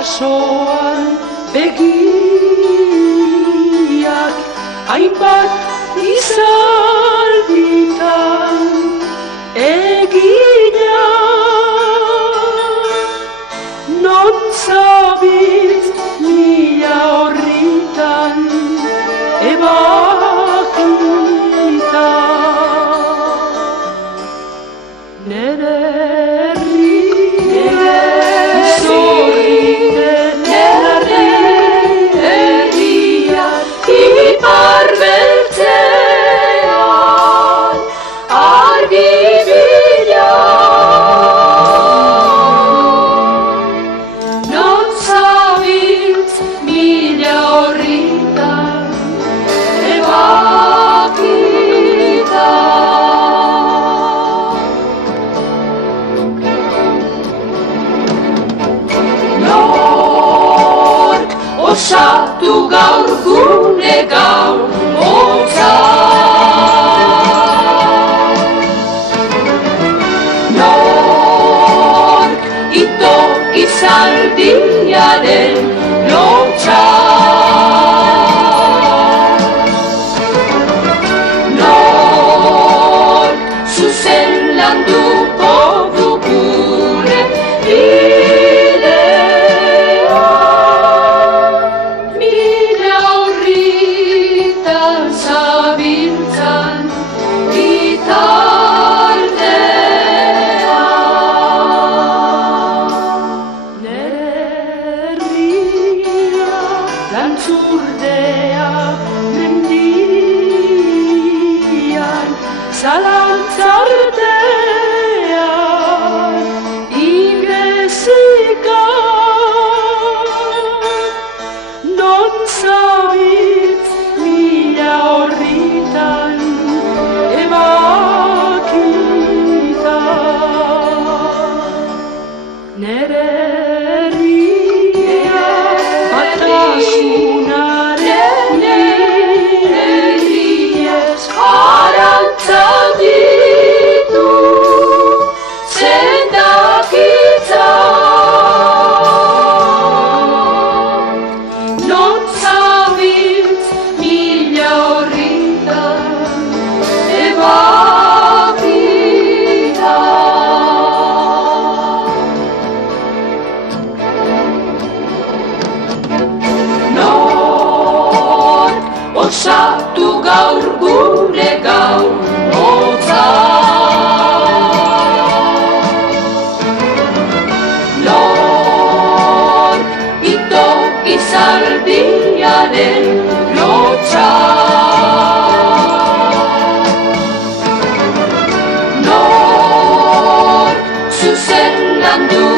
basoan begiak hainbat izalditan egina non zabiltz mila horritan ebakita nere osatu gaur gune gaur hotza nork itoki zaldiaren lotza nork zuzen landuko du gure Zurdea mendian zalantzartean igezika non zabiltz mila horritan ebakita nere osatu gaur gure gaur hotza nork itoki zaldiaren lotza nork zuzen landu